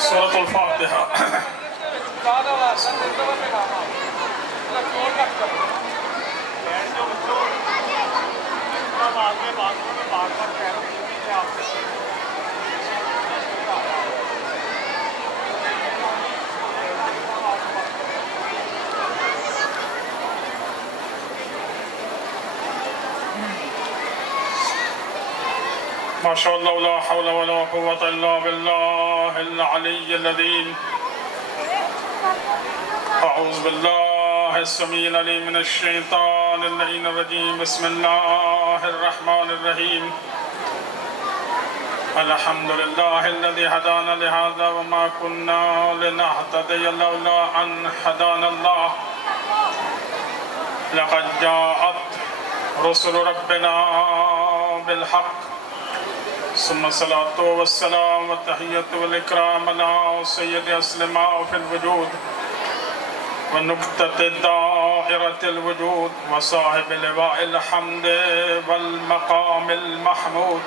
سورة الفاتحة. ما شاء الله لا حول ولا قوة إلا بالله العلي العظيم. أعوذ بالله السميع العليم من الشيطان اللعين الرجيم. بسم الله الرحمن الرحيم. الحمد لله الذي هدانا لهذا وما كنا لنهتدي لولا أن هدانا الله. لقد جاءت رسل ربنا بالحق. ثم الصلاة والسلام والتحية والإكرام على سيد الأسلماء في الوجود ونقطة دائرة الوجود وصاحب لواء الحمد والمقام المحمود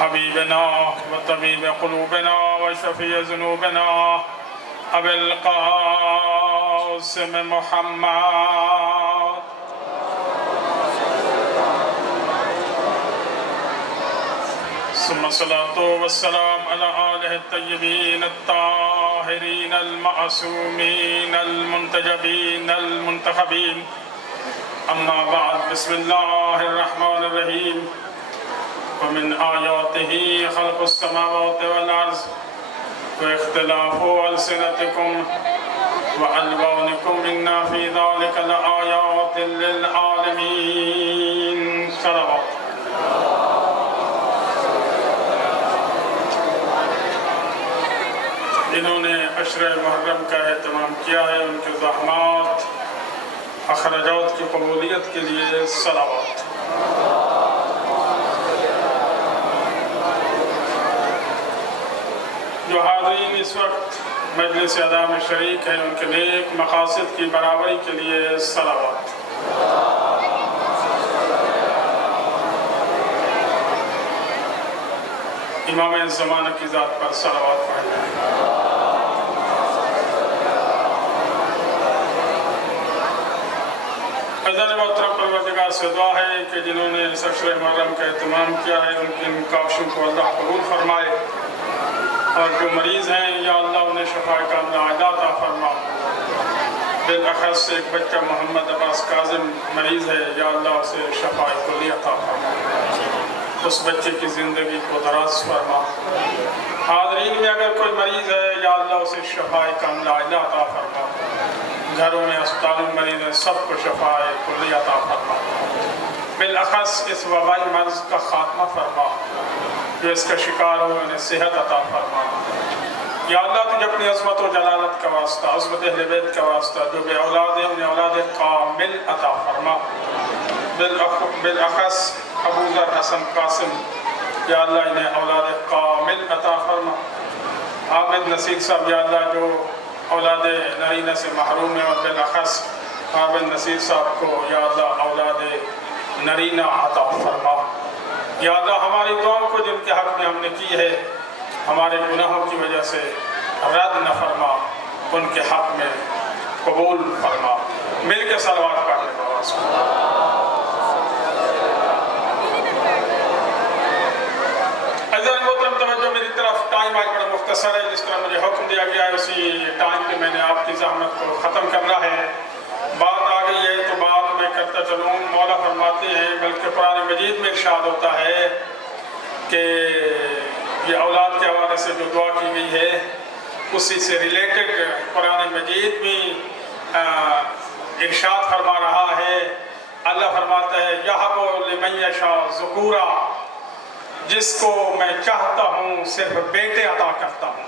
حبيبنا وطبيب قلوبنا وشفيع ذنوبنا أبي القاسم محمد. ثم الصلاة والسلام على آله الطيبين الطاهرين المعصومين المنتجبين المنتخبين. أما بعد، بسم الله الرحمن الرحيم. ومن آياته خلق السماوات والأرض واختلاف ألسنتكم وألوانكم إن في ذلك لآيات للعالمين. صلوات. انہوں نے عشر محرم کا اہتمام کیا ہے، ان کے زحمات اخراجات کی قبولیت کے لیے صلوات. جو حاضرین اس وقت مجلس ادا میں شریک ہیں، ان کے نیک مقاصد کی برابری کے لیے صلوات. امام زمانہ کی ذات پر صلوات پڑھیں. عزیزان محترم، پروردگار سے دعا ہے کہ جنہوں نے اس عشر محرم کا اہتمام کیا ہے، ان کی کاوشوں کو اللہ قبول فرمائے، اور جو مریض ہیں یا اللہ انہیں شفا کاملہ عطا فرما. بالاخص ایک بچہ محمد عباس کاظم مریض ہے، یا اللہ اسے شفا کلی عطا فرما، اس بچے کی زندگی کو دراز فرما. حاضرین میں اگر کوئی مریض ہے، یا اللہ اسے شفا کاملہ عطا فرما. گھروں میں اسپتالوں میں مریض ہیں، سب کو شفا کلی عطا فرما. بالاخص اس وبائی مرض کا خاتمہ فرما، جو اس کا شکار ہو انہیں صحت عطا فرما. یا اللہ تجھے اپنی عظمت و جلالت کا واسطہ، عظمت اہل بیت کا واسطہ، جو بے اولاد ہیں انہیں اولاد کامل عطا فرما. بالاخص ابو ذر حسن قاسم، یا اللہ انہیں اولاد کامل عطا فرما. حامد نصیر صاحب، یا اللہ جو اولاد نرینہ سے محروم ہیں، اور بالاخص حامد نصیر صاحب کو یا اللہ اولاد نرینہ عطا فرما. یا اللہ ہماری دعاؤں کو جن کے حق میں ہم نے کی ہے ہمارے گناہوں کی وجہ سے رد نہ فرما، ان کے حق میں قبول فرما. مل کے صلوات پڑھنے کا واسطہ. عزیزان محترم، توجہ میری طرف. ٹائم آج بڑا مختصر ہے، جس طرح مجھے حکم دیا گیا ہے اسی ٹائم پہ میں نے آپ کی زحمت کو ختم کرنا ہے. بات آ گئی ہے تو بات میں کرتا چلوں. مولا فرماتے ہیں، بلکہ قرآن مجید میں ارشاد ہوتا ہے کہ یہ اولاد کے حوالے سے جو دعا کی گئی ہے اسی سے ریلیٹڈ قرآن مجید میں ارشاد فرما رہا ہے. اللہ فرماتا ہے، یَحَبُ لِمَن یَشَاءُ ذُکُورًا، جس کو میں چاہتا ہوں صرف بیٹے عطا کرتا ہوں.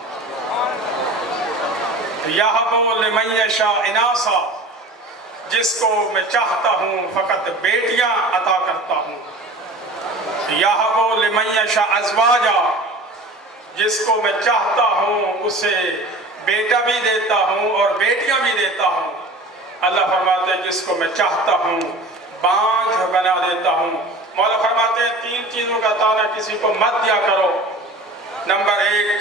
یَحَبُ لِمَن یَشَاءُ اِنَاثًا، جس کو میں چاہتا ہوں فقط بیٹیاں عطا کرتا ہوں. یَحَبُ لِمَن یَشَاءُ أَزْوَاجًا، جس کو میں چاہتا ہوں اسے بیٹا بھی دیتا ہوں اور بیٹیاں بھی دیتا ہوں. اللہ فرماتے ہیں جس کو میں چاہتا ہوں بانجھ بنا دیتا ہوں. مولا فرماتے ہیں 3 چیزوں کا تعلق کسی کو مت دیا کرو. نمبر 1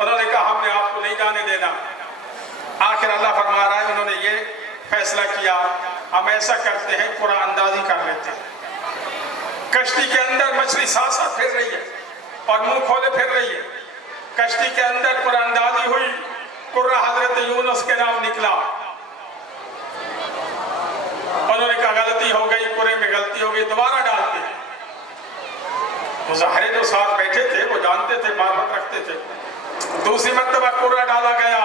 انہوں نے کہا ہم نے آپ کو نہیں جانے دینا۔ آخر اللہ فرما رہا ہے انہوں نے یہ فیصلہ کیا ہم ایسا کرتے ہیں قرآن اندازی کر لیتے ہیں۔ کشتی کے اندر مچھلی ساتھ ساتھ پھر رہی ہے اور منہ کھولے پھر رہی ہے۔ کشتی کے اندر قرآن اندازی ہوئی، قرہ حضرت یونس کے نام نکلا۔ انہوں نے کہا غلطی ہو گئی، قرے میں غلطی ہو گئی، دوبارہ ڈالتے ہیں۔ مظاہرے جو ساتھ بیٹھے تھے وہ جانتے تھے، معرفت رکھتے تھے۔ دوسری مرتبہ قرہ ڈالا گیا،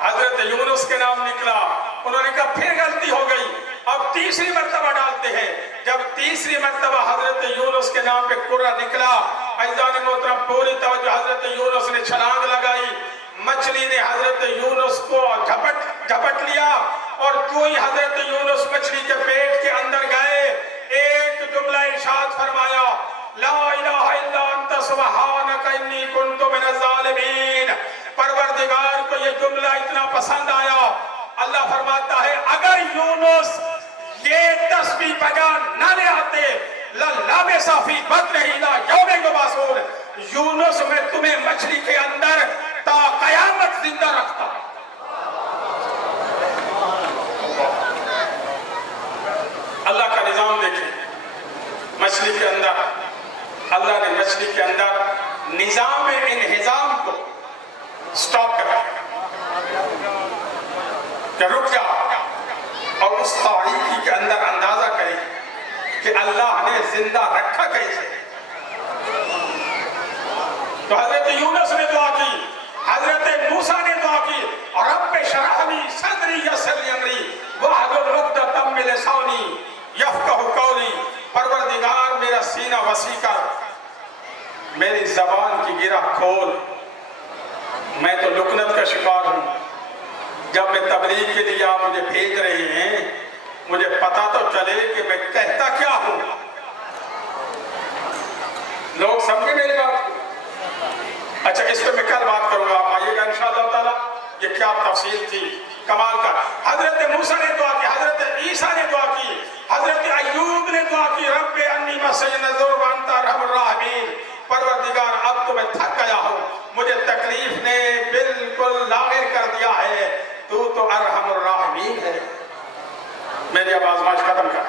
حضرت یونس کے نام نکلا۔ انہوں نے کہا پھر غلطی ہو گئی، اب تیسری مرتبہ ڈالتے ہیں۔ جب تیسری مرتبہ حضرت یونس کے نام پہ قرہ نکلا، عزیزان محترم پوری توجہ، حضرت یونس نے چھلانگ لگائی، مچھلی نے حضرت یونس کو جھپٹ لیا، اور جو ہی حضرت یونس مچھلی کے پیٹ کے اندر گئے ایک جملہ ارشاد فرمایا، لا الہ الا انت سبحانک انی کنت من الظالمین۔ پروردگار کو یہ جملہ اتنا پسند آیا، اللہ فرماتا ہے اگر یونس یہ تسبیح بجا نہ لے آتے لَلَّبِثَ فِي بَطْنِهِ إِلَىٰ يَوْمِ يُبْعَثُونَ، یونس میں تمہیں مچھلی کے اندر تا قیامت زندہ رکھتا۔ اللہ کا نظام دیکھیں، مچھلی کے اندر اللہ نے مچھلی کے اندر نظام انہضام کو سٹاپ کرا کہ رک جا، اور اس تاریکی کے اندر اندازہ کریں کہ اللہ نے زندہ رکھا کیسے۔ تو حضرت یونس نے دعا کی، حضرت موسیٰ نے دعا کی، رب اشرح لی صدری یسر لی امری واحلل عقدۃ من لسانی یفقہوا قولی، پروردگار میرا سینہ وسیع کر، میری زبان کی گرہ کھول، میں تو لکنت کا شکار ہوں۔ جب میں تبلیغ کے لیے آپ مجھے بھیج رہے ہیں مجھے پتا تو چلے کہ میں کہتا کیا ہوں۔ لوگ سمجھے میری بات کو؟ اچھا اس پہ میں کل بات کروں گا، آپ آئیے گا انشاءاللہ تعالیٰ۔ یہ کیا تفصیل تھی کمال کا۔ حضرت موسیٰ نے دعا کی، حضرت عیسیٰ نے دعا کی، حضرت ایوب نے دعا کی، رب انی مسنی الضر وانت ارحم الراحمین، پروردگار اب تو میں تھک گیا ہوں، مجھے تکلیف نے بالکل لاغر کر دیا ہے، تو ارحم الراحمین ہے، میری اب آزمائش ختم کر۔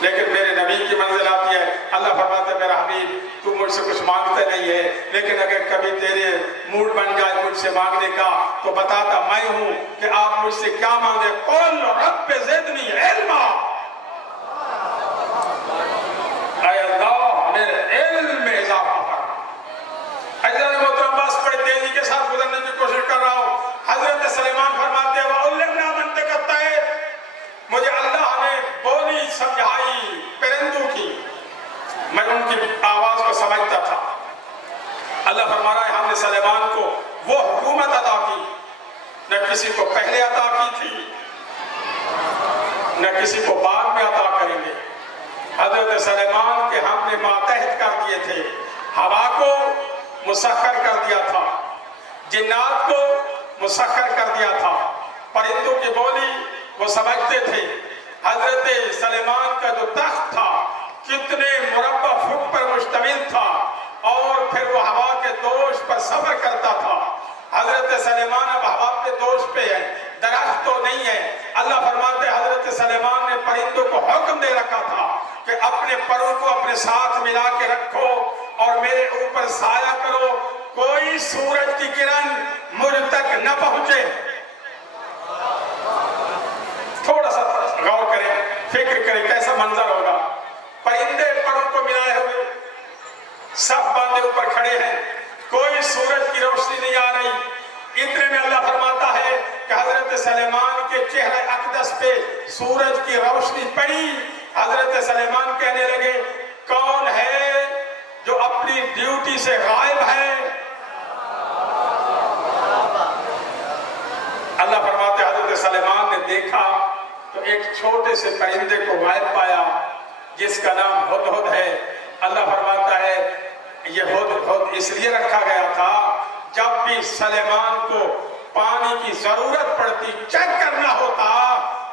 لیکن میرے نبی کی منزل آتی ہے، اللہ فرماتا ہے میرا حبیب تو مجھ سے کچھ مانگتے نہیں ہے، لیکن اگر کبھی تیرے موڈ بن جائے مجھ سے مانگنے کا تو بتاتا میں ہوں کہ آپ مجھ سے کیا مانگے، قل رب زدنی علما، اے اللہ میرے علم میں اضافہ فرما۔ عزیزان محترم بس بڑے تیزی کے ساتھ گزرنے کی کوشش کر رہا ہوں۔ حضرت سلیمان فرماتے ہیں وَعُلِّمْنَا مَنْطِقَ الطَّيْرِ، مجھے اللہ نے بولی سمجھائی پرندوں کی، میں ان کی آواز کو سمجھتا تھا۔ اللہ فرما رہا ہے ہم نے سلیمان کو وہ حکومت عطا کی، نہ کسی کو پہلے عطا کی تھی نہ کسی کو بعد میں عطا کریں گے۔ حضرت سلیمان کے ہم نے ماتحت کر دیے تھے، ہوا کو مسخر کر دیا تھا، جنات کو مسخر کر دیا تھا، پرندوں کی بولی وہ سمجھتے تھے۔ حضرت سلیمان کا جو تخت تھا کتنے مربع فٹ پر مشتمل تھا، اور پھر وہ ہوا کے دوش پر سفر کرتا تھا۔ حضرت سلیمان اب ہوا کے دوش پہ ہے، درخت تو نہیں ہے۔ اللہ فرماتے ہیں حضرت سلیمان نے پرندوں کو حکم دے رکھا تھا کہ اپنے پروں کو اپنے ساتھ ملا کے رکھو اور میرے اوپر سایہ کرو، کوئی سورج کی کرن مجھ تک نہ پہنچے۔ تھوڑا سا غور کریں، فکر کریں کیسا منظر ہوگا، پرندے پروں کو ملائے ہوئے سب باندھے اوپر کھڑے ہیں، کوئی سورج کی روشنی نہیں آ رہی۔ اتنے میں اللہ فرماتا ہے کہ حضرت سلیمان کے چہرے اقدس پہ سورج کی روشنی پڑی۔ حضرت سلیمان کہنے لگے کون ہے جو اپنی ڈیوٹی سے غائب ہے؟ اللہ فرماتے حضرت سلیمان نے دیکھا تو ایک چھوٹے سے پرندے کو غائب پایا جس کا نام ہدہد ہے۔ اللہ فرماتا ہے یہ ہدہد اس لیے رکھا گیا تھا جب بھی سلیمان کو پانی کی ضرورت پڑتی، چیک کرنا ہوتا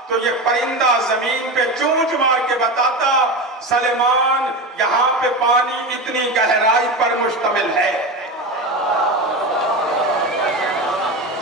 تو یہ پرندہ زمین پہ چونچ مار کے بتاتا سلیمان یہاں پہ پانی اتنی گہرائی پر مشتمل ہے۔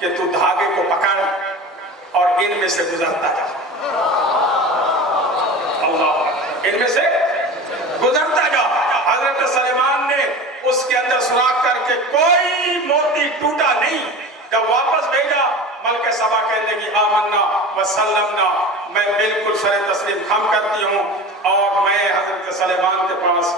کہ تو دھاگے کو پکڑ اور ان میں سے گزرتا جا. اللہ، ان میں سے گزرتا جا. حضرت سلیمان نے اس کے اندر سوراخ کر کے کوئی موتی ٹوٹا نہیں. جب واپس بھیجا ملکہ سبا کہنے لگی آمنا وسلمنا، میں بالکل سر تسلیم خم کرتی ہوں اور میں حضرت سلیمان کے پاس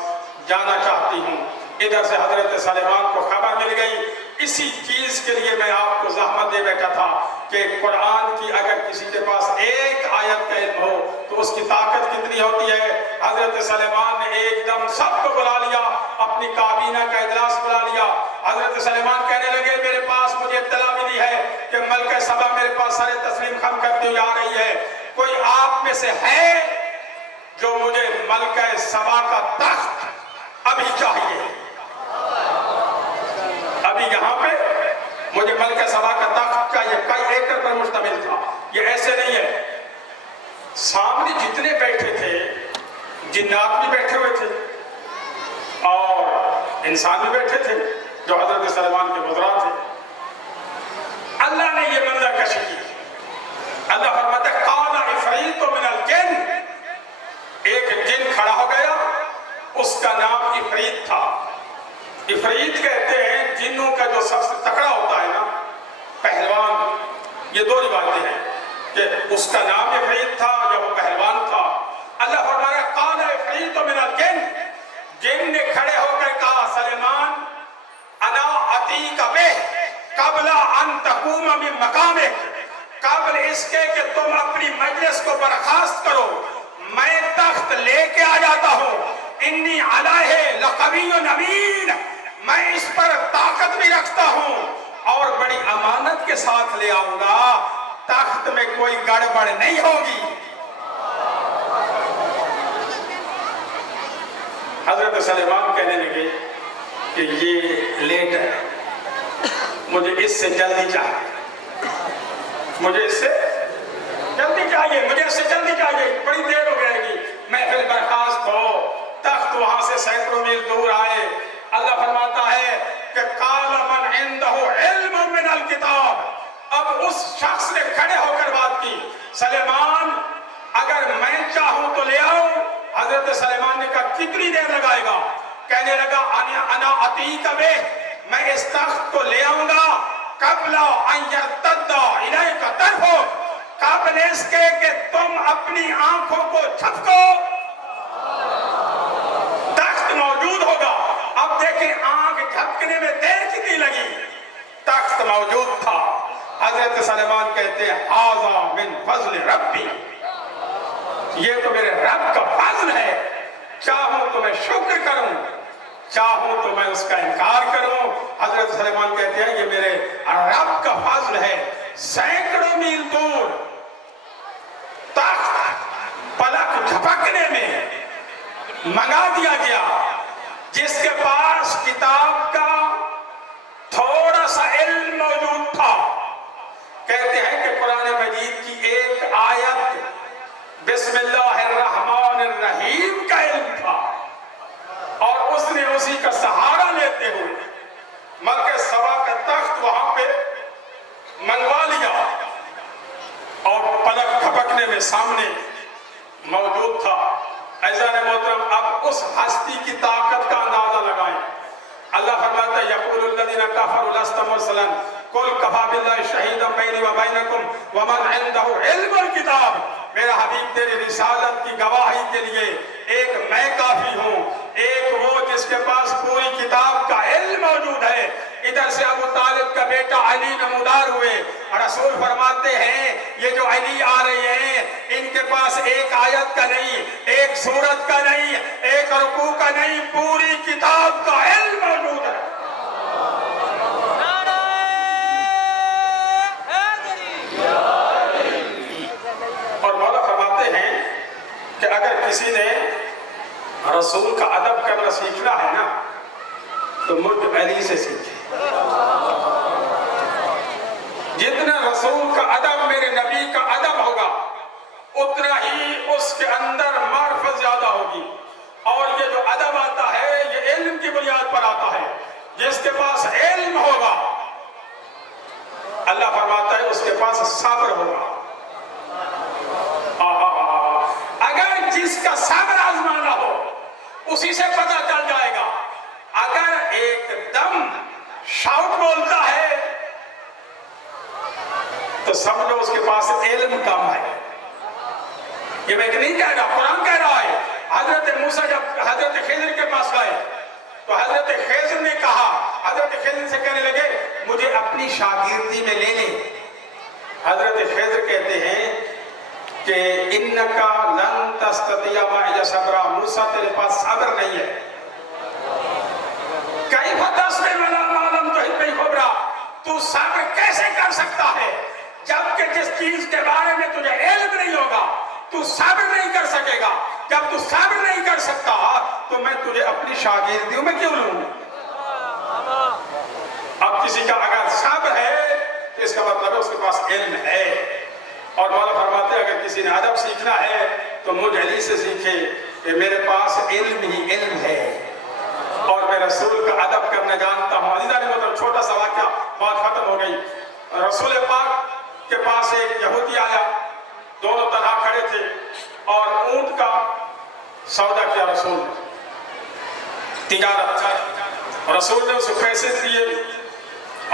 جانا چاہتی ہوں. ادھر سے حضرت سلیمان کو خبر مل گئی. اسی چیز کے لیے میں آپ کو زحمت دے بیٹھا تھا کہ قرآن کی اگر کسی کے پاس ایک آیت کا علم ہو تو اس کی طاقت کتنی ہوتی ہے. حضرت سلیمان نے ایک دم سب کو بلا لیا، اپنی کابینہ کا اجلاس بلا لیا. حضرت سلیمان کہنے لگے میرے پاس مجھے اطلاع ملی ہے کہ ملکہ سبا میرے پاس سارے تسلیم خم کرتی ہوئی آ رہی ہے. کوئی آپ میں سے ہے جو مجھے ملکہ سبا کا تخت ابھی چاہیے؟ ابھی یہاں پہ مجھے ملکہ سبا کا تخت چاہیے. کئی ایکڑ پر مشتمل تھا. یہ ایسے نہیں ہے. سامنے جتنے بیٹھے تھے جنات بھی بیٹھے ہوئے تھے اور انسان بھی بیٹھے تھے جو حضرت سلیمان کے وزراء تھے. اللہ نے یہ منظر کشی کی. اللہ فرماتا ہے قال عفریت من الجن، ایک جن کھڑا ہو گیا، اس کا نام عفریت تھا. عفریت کہتے ہیں جنوں کا جو سب سے تکڑا ہوتا ہے نا، پہلوان. یہ دو روایتیں ہیں کہ اس کا نام عفریت تھا یا وہ پہلوان تھا. اللہ فرمایا قال عفریت من الجن، جن نے کھڑے ہو کر کہا سلیمان انا اتیک بہ قبل ان تقوم من مقامک، قبل اس کے کہ تم اپنی مجلس کو برخاست کرو میں تخت لے کے آ جاتا ہوں. انی علیہ لقوی امین، میں اس پر طاقت بھی رکھتا ہوں اور بڑی امانت کے ساتھ لے آؤں گا. تخت میں کوئی گڑبڑ نہیں ہوگی. حضرت سلیمان کہنے لگے کہ یہ لیٹ ہے، مجھے اس سے جلدی چاہیے، مجھے اس سے جلدی چاہیے، مجھے اس سے جلدی چاہیے. بڑی دیر ہو جائے گی. محفل برخاست ہو، تخت وہاں سے سینکڑوں میل دور آئے. اللہ فرماتا ہے کہ قال من عنده علم من الکتاب، اب اس شخص نے کھڑے ہو کر بات کی سلیمان اگر میں چاہوں تو لے آؤں. حضرت سلیمان نے کہا کتنی دیر لگائے گا؟ کہنے لگا انا اتیک بہ، میں اس تخت کو لے آؤں گا قبل ان یرتد الیک طرفک، قبل اس کے کہ تم اپنی آنکھوں کو جھپکو. تخت موجود ہوگا. اب دیکھیں آنکھ جھپکنے میں دیر کتنی لگی، تخت موجود تھا. حضرت سلیمان کہتے ہیں ھذا من فضل ربی، یہ تو میرے رب کا فضل ہے. چاہوں تو میں شکر کروں، چاہوں تو میں اس کا انکار کروں. حضرت سلیمان کہتے ہیں یہ میرے رب کا فضل ہے. سینکڑوں میل دور تخت پلک جھپکنے میں منگا دیا گیا. جس کے پاس کتاب کا تھوڑا سا علم موجود تھا، کہتے ہیں کہ قرآن مجید کی ایک آیت بسم اللہ الرحمن الرحیم کا علم تھا اور اس نے اسی کا سہارا لیتے ہوئے ملکہ سبا کا تخت وہاں پہ منگوا لیا اور پلک جھپکنے میں سامنے موجود تھا. عزیزان محترم، اب اس ہستی کی طاقت کا اندازہ لگائیں. اللہ فرماتا ہے یقول الذین کفروا لست مرسلا قل کفی باللہ شہیدا بینی و بینکم ومن عنده علم الکتاب. میرا حبیب تیری رسالت کی گواہی کے لیے ایک میں کافی ہوں، ایک وہ جس کے پاس پوری کتاب کا علم موجود ہے. ادھر سے ابو طالب کا بیٹا علی نمودار ہوئے اور رسول فرماتے ہیں یہ جو علی آ رہے ہیں ان کے پاس ایک آیت کا نہیں، ایک سورت کا نہیں، ایک رکوع کا نہیں، پوری کتاب کا علم موجود ہے. اور مولا فرماتے ہیں کہ اگر کسی نے رسول کا ادب کرنا سیکھنا ہے نا تو مجھ علی سے سیکھے. جتنا رسول کا ادب میرے نبی کا ادب ہوگا اتنا ہی اس کے اندر معرفت زیادہ ہوگی. اور یہ جو ادب آتا ہے یہ علم کی بنیاد پر آتا ہے. جس کے پاس علم ہوگا اللہ فرماتا ہے اس کے پاس صبر ہوگا. اگر جس کا صبر آزمانا ہو اسی سے پتہ چل جائے گا. اگر ایک دم شاؤٹ بولتا ہے تو سمجھو اس کے پاس علم کم ہے. یہ میں نہیں کہہ رہا، قرآن کہہ رہا ہے. حضرت موسیٰ جب حضرت خضر کے پاس گئے تو حضرت خضر نے کہا، حضرت خضر سے کہنے لگے مجھے اپنی شاگردی میں لے لیں. حضرت خضر کہتے ہیں کہ انکا لن تستطیع معی صبرا، موسیٰ تیرے پاس صبر نہیں ہے. کیف تصبر علی ما لم تحط بہ خبرا، تو صبر کیسے کر سکتا ہے جبکہ جس چیز کے بارے میں تجھے علم نہیں ہوگا تو صبر نہیں کر سکے گا. جب تو صبر نہیں کر سکتا تو میں تجھے اپنی شاگردیوں میں کیوں لوں؟ اب کسی کا اگر صبر ہے تو اس کا مطلب ہے اس کے پاس علم ہے. اور مولا فرماتے ہیں اگر کسی نے ادب سیکھنا ہے تو مجھ علی سے سیکھے کہ میرے پاس علم ہی علم ہے اور میں رسول کا ادب کرنا جانتا ہوں. عزیزان مطلب چھوٹا سا واقعہ، بات ختم ہو گئی. رسول پاک کے پاس ایک یہودی آیا، دونوں تنہا کھڑے تھے اور اونٹ کا سودا کیا. رسول نے تجارت، رسول نے اسے پیسے دیے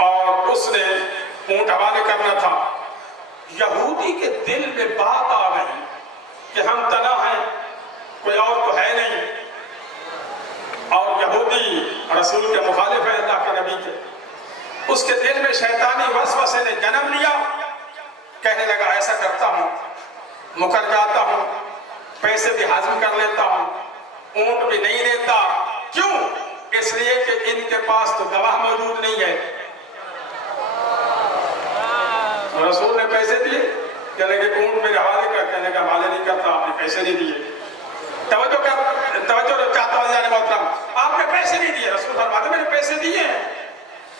اور اس نے اونٹ حوالے کرنا تھا. یہودی کے دل میں بات آ گئی کہ ہم تنہا ہیں، کوئی اور تو ہے نہیں، اور یہودی رسول کے مخالف ہے اللہ کے نبی کے. اس کے دل میں شیطانی وسوسے نے جنم لیا. کہنے لگا ایسا کرتا ہوں، مکر جاتا ہوں، پیسے بھی حاصل کر لیتا ہوں، اونٹ بھی نہیں لیتا. کیوں؟ اس لیے کہ ان کے پاس تو گواہ موجود نہیں ہے. رسول نے پیسے دیے، کہنے کہ اونٹ میرے حوالے کر، کہنے کا حوالے نہیں کرتا، آپ نے پیسے نہیں دیے. توجہ چاہتا ہوں جانے محترم، آپ نے پیسے نہیں دیے. رسول فرماتے میں نے پیسے دیے ہیں.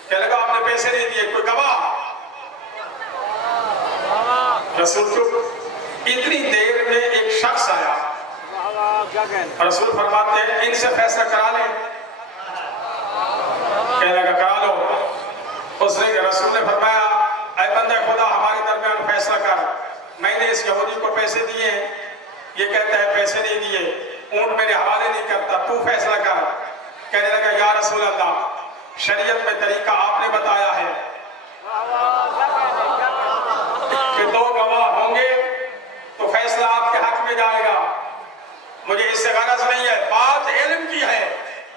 کہنے لگا آپ نے پیسے نہیں دیے، کوئی گواہ؟ رسول چپ. اتنی دیر میں ایک شخص آیا. رسول فرماتے ہیں ان سے فیصلہ کرا لیں. کہنے لگا کرا لو. اس نے رسول نے فرمایا اے بندہ خدا ہمارے درمیان فیصلہ کر. میں نے اس یہودی کو پیسے دیے ہیں، یہ کہتا ہے پیسے نہیں دیے، اونٹ میرے حوالے نہیں کرتا، تو فیصلہ کر. کہنے لگا یا رسول اللہ شریعت میں طریقہ آپ نے بتایا ہے کہ دو گواہ ہوں گے تو فیصلہ آپ کے حق میں جائے گا. مجھے اس سے غرض نہیں ہے. بات علم کی ہے،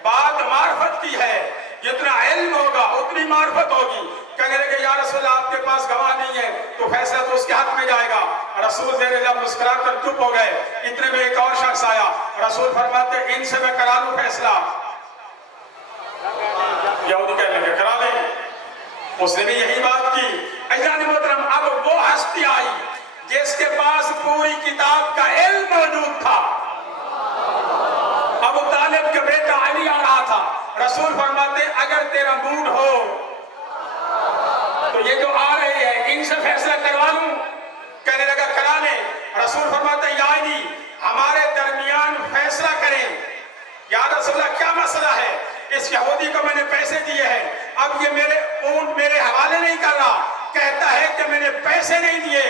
بات معرفت کی ہے. جتنا علم ہوگا اتنی معرفت ہوگی. کہنے لگے یا رسول اللہ آپ کے پاس گواہ نہیں ہے تو فیصلہ تو اس کے حق میں جائے گا. رسول زیر لب مسکرا کر چپ ہو گئے. اتنے میں ایک اور شخص آیا. رسول فرماتے ان سے میں کرا لوں فیصلہ. یہودی کہنے لگے کرا لیں. اس نے بھی یہی بات کی. عزیزان محترم اب وہ ہستی آئی جس کے پاس پوری کتاب کا علم موجود تھا. ابو طالب کا بیٹا علی آ رہا تھا. رسول فرماتے اگر تیرا موڈ ہو تو یہ جو آ رہے ہیں ان سے فیصلہ کروا لوں. کہنے لگا کرا لیں. رسول فرماتے یا علی ہمارے درمیان فیصلہ کریں. یا رسول اللہ کیا مسئلہ ہے؟ اس یہودی کو میں نے پیسے دیے ہیں، اب یہ میرے اونٹ میرے حوالے نہیں کر رہا، کہتا ہے کہ میں نے پیسے نہیں دیے.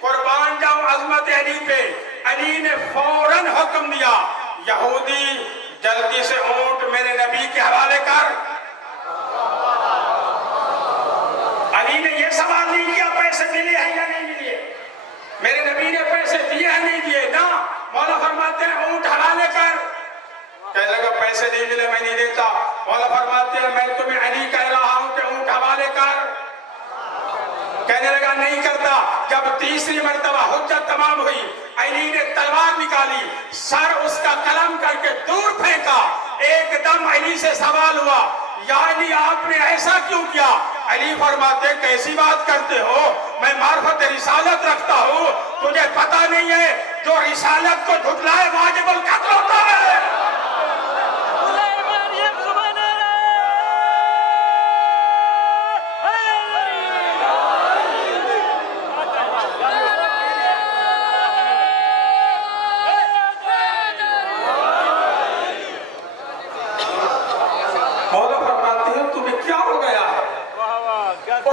قربان جاؤں عظمت علی پہ. علی نے فوراً حکم دیا یہودی جلدی سے اونٹ میرے نبی کے حوالے کر. علی نے یہ سوال نہیں کیا پیسے ملے ہیں یا نہیں ملے، میرے نبی نے پیسے دیے ہیں نہیں دیے. نا مولا فرماتے ہیں اونٹ حوالے کر. کہنے لگا پیسے نہیں ملے میں نہیں دیتا. مولا فرماتے ہیں میں تمہیں علی کہہ رہا ہوں کہ اونٹ حوالے کر. کہنے لگا نہیں کرتا. جب تیسری مرتبہ حجت تمام ہوئی علی نے تلوار نکالی، سر اس کا قلم کر کے دور پھینکا. ایک دم علی سے سوال ہوا یا علی آپ نے ایسا کیوں کیا؟ علی فرماتے کیسی بات کرتے ہو، میں معرفت رسالت رکھتا ہوں، تجھے پتہ نہیں ہے جو رسالت کو جھٹلائے واجب القتل ہوتا ہے. مولا فرماتے ہیں تمہیں کیا ہو گیا ہے؟ وہ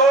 2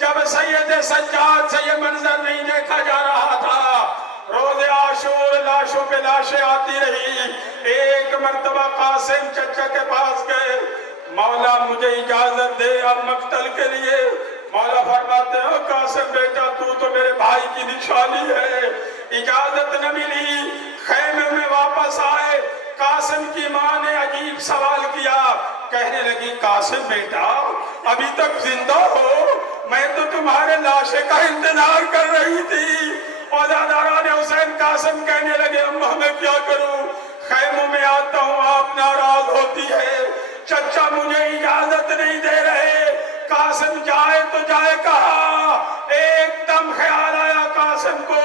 جب سید سجاد سے یہ منظر نہیں دیکھا جا رہا تھا، روز عاشور لاشوں پہ لاشیں آتی رہی، ایک مرتبہ قاسم چچا کے پاس گئے، مولا مجھے اجازت دے اب مقتل کے لیے۔ مولا فرماتے ہیں قاسم بیٹا تو میرے بھائی کی نشانی ہے، اجازت نہ ملی، خیمے میں واپس آئے۔ قاسم کی ماں نے عجیب سوال کیا، کہنے لگی قاسم بیٹا ابھی تک زندہ ہو؟ میں تو تمہارے لاشے کا انتظار کر رہی تھی۔ عزاداران حسین قاسم کہنے لگے اماں میں کیا کروں، خیموں میں آتا ہوں آپ ناراض ہوتی ہے، چچا مجھے اجازت نہیں دے رہے، قاسم جائے تو جائے کہاں؟ ایک دم خیال آیا قاسم کو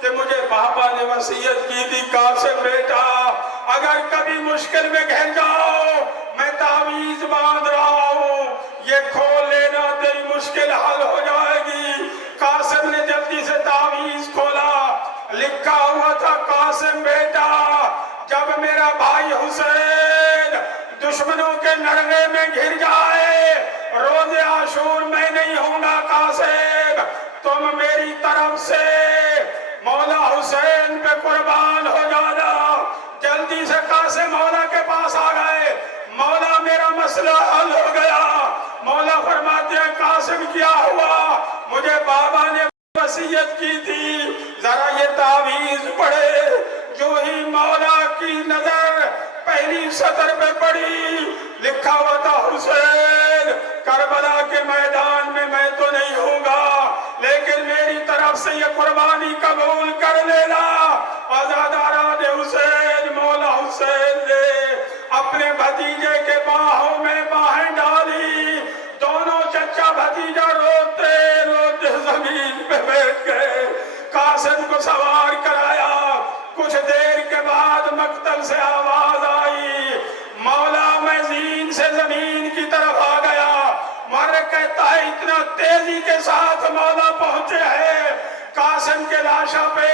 کہ مجھے پاپا نے وصیت کی تھی قاسم بیٹا اگر کبھی مشکل میں گھر جاؤ میں تعویذ باندھ رہا ہوں، یہ کھول لینا تیری مشکل حل ہو جائے گی۔ قاسم نے جلدی سے تعویذ کھولا، لکھا ہوا تھا قاسم بیٹا جب میرا بھائی حسین دشمنوں کے نرغے میں گر جائے، روز عاشور میں نہیں ہوں گا قاسم، تم میری طرف سے مولا حسین پہ قربان ہو جانا۔ جلدی سے قاسم مولا کے پاس آ گئے، مولا میرا مسئلہ حل ہو گیا۔ مولا فرماتے ہیں قاسم کیا ہوا؟ مجھے بابا نے وصیت کی تھی ذرا یہ تعویذ پڑھے۔ جو ہی مولا کی نظر پہلی سطر پہ پڑی، لکھا ہوا تھا حسین کربلا کے میدان میں میں تو نہیں ہوں گا لیکن میری طرف سے یہ قربانی قبول کر لینا۔ عزاداران حسین مولا حسین نے اپنے بھتیجے کے باہوں میں باہیں ڈالی، دونوں چچا بھتیجا روتے روتے زمین پہ بیٹھ گئے۔ قاسم کو سوار کرایا، کچھ دیر کے بعد مقتل سے آواز آئی، مولا میں زین سے زمین کی طرف آ گیا۔ مر کہتا ہے اتنا تیزی کے ساتھ مولا پہنچے ہیں قاسم کے لاشا پہ،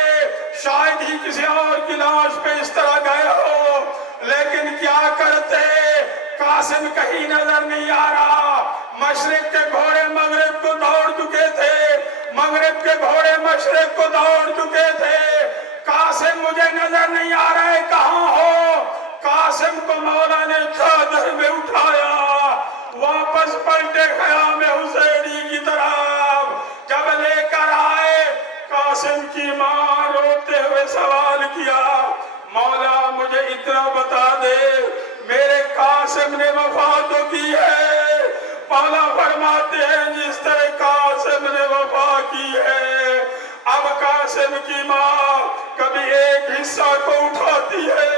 شاید ہی کسی اور کی لاش پہ اس طرح گئے ہو، لیکن کیا کرتے قاسم کہیں نظر نہیں آ رہا۔ مشرق کے گھوڑے مغرب کو دوڑ چکے تھے، مغرب کے گھوڑے مشرق کو دوڑ چکے تھے، قاسم مجھے نظر نہیں آ رہا ہے کہاں ہو؟ قاسم کو مولا نے چادر میں اٹھایا، واپس پلٹے خیام حسینی کی طرف جب لے کر آئے، قاسم کی ماں روتے ہوئے سوال کیا مولا مجھے اتنا بتا دے میرے قاسم نے وفا تو کی ہے؟ مولا فرماتے ہیں جس طرح قاسم نے وفا کی ہے، اب قاسم کی ماں کبھی ایک حصہ کو اٹھاتی ہے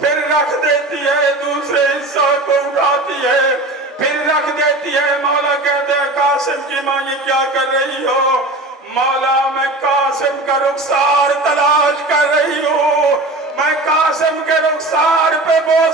پھر رکھ دیتی ہے، دوسرے حصہ کو اٹھاتی ہے پھر رکھ دیتی ہے۔ مولا کہتے ہیں قاسم کی ماں یہ کیا کر رہی ہو؟ مولا میں قاسم کا رخسار تلاش کر رہی ہوں، میں قاسم کے رخسار پہ بوسہ